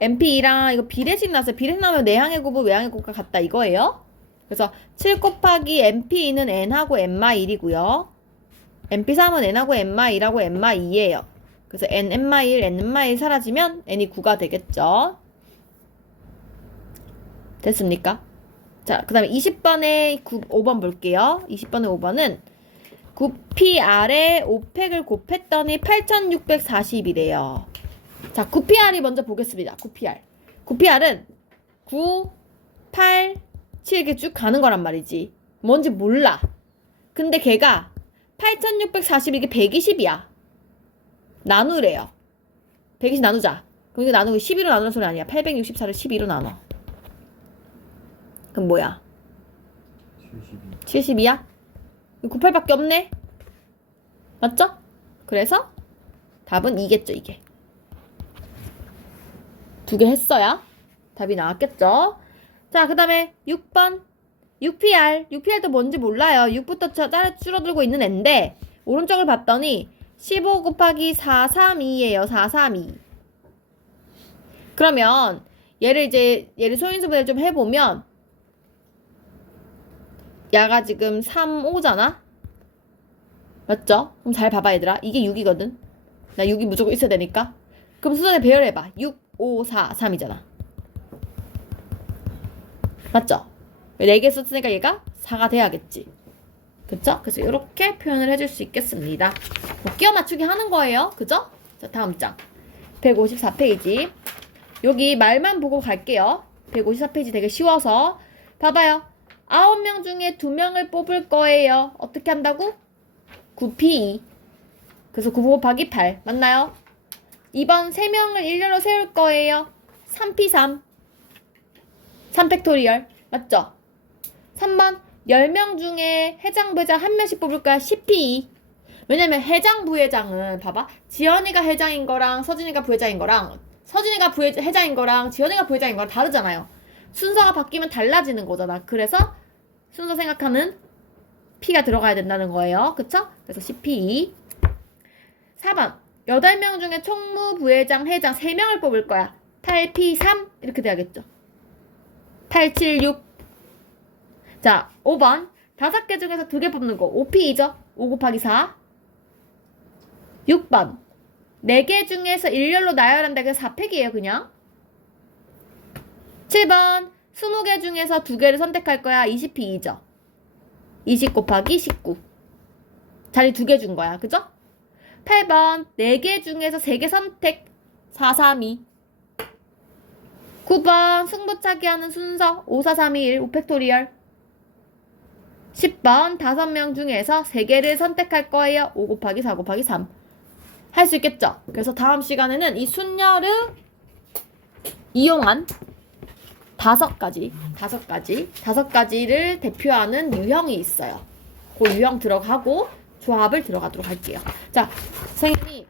MP2랑 이거 비례식 나왔어요. 비례식 나오면 내항의 곱은 외항의 곱과 같다 이거예요. 그래서 7 곱하기 MP2는 N하고 N-1이고요. MP3은 N하고 N-1하고 N-2예요. 그래서 N, N-1, N, N-1 사라지면 N이 9가 되겠죠. 됐습니까? 자, 그 다음에 20번에 5번 볼게요. 20번에 5번은 9PR에 5팩을 곱했더니 8640이래요. 자, 9PR이 먼저 보겠습니다. 9PR. 9PR은 9, 8, 7 이렇게 쭉 가는 거란 말이지. 뭔지 몰라. 근데 걔가 8640 이게 120이야. 나누래요. 120 나누자. 그럼 이거 나누고 12로 나누는 소리 아니야. 864를 12로 나눠. 그럼 뭐야? 72야? 98밖에 없네? 맞죠? 그래서 답은 2겠죠, 이게. 2개 했어야 답이 나왔겠죠? 자, 그 다음에 6번. 6PR. 6PR도 뭔지 몰라요. 6부터 따라 줄어들고 있는 앤데, 오른쪽을 봤더니 15 곱하기 432예요. 432. 그러면 얘를 소인수분해 좀 해보면 야가 지금 3, 5잖아? 맞죠? 그럼 잘 봐봐 얘들아. 이게 6이거든. 나 6이 무조건 있어야 되니까. 그럼 수선에 배열해봐. 6, 5, 4, 3이잖아. 맞죠? 4개 썼으니까 얘가 4가 돼야겠지. 그쵸? 그래서 이렇게 표현을 해줄 수 있겠습니다. 뭐 끼워 맞추기 하는 거예요. 그죠? 자, 다음 장. 154페이지. 여기 말만 보고 갈게요. 154페이지 되게 쉬워서. 봐봐요. 9명 중에 2명을 뽑을 거예요. 어떻게 한다고? 9P2. 그래서 9 곱하기 8. 맞나요? 2번 3명을 일렬로 세울 거예요. 3P3. 3팩토리얼. 맞죠? 3번 10명 중에 회장, 부회장 1명씩 뽑을 거야. 10P2. 왜냐면 회장, 부회장은 봐봐. 지연이가 회장인 거랑 서진이가 부회장인 거랑 서진이가 회장인 거랑 지연이가 부회장인 거랑 다르잖아요. 순서가 바뀌면 달라지는 거잖아. 그래서 순서 생각하는 P가 들어가야 된다는 거예요. 그쵸? 그래서 10P2. 4번 8명 중에 총무, 부회장, 회장 3명을 뽑을 거야. 8P3 이렇게 돼야겠죠. 8, 7, 6. 자, 5번 5개 중에서 2개 뽑는 거 5P2죠. 5 곱하기 4. 6번 4개 중에서 일렬로 나열한다. 그래서 4팩이에요 그냥. 7번 20개 중에서 2개를 선택할 거야. 20P2죠. 20 곱하기 19. 자리 2개 준 거야. 그죠? 8번 4개 중에서 3개 선택. 4, 3, 2. 9번 승부차기 하는 순서 5, 4, 3, 2, 1 5팩토리얼. 10번 5명 중에서 3개를 선택할 거예요. 5 곱하기 4 곱하기 3. 할 수 있겠죠? 그래서 다음 시간에는 이 순열을 이용한 5가지를 대표하는 유형이 있어요. 그 유형 들어가고 조합을 들어가도록 할게요. 자, 선생님이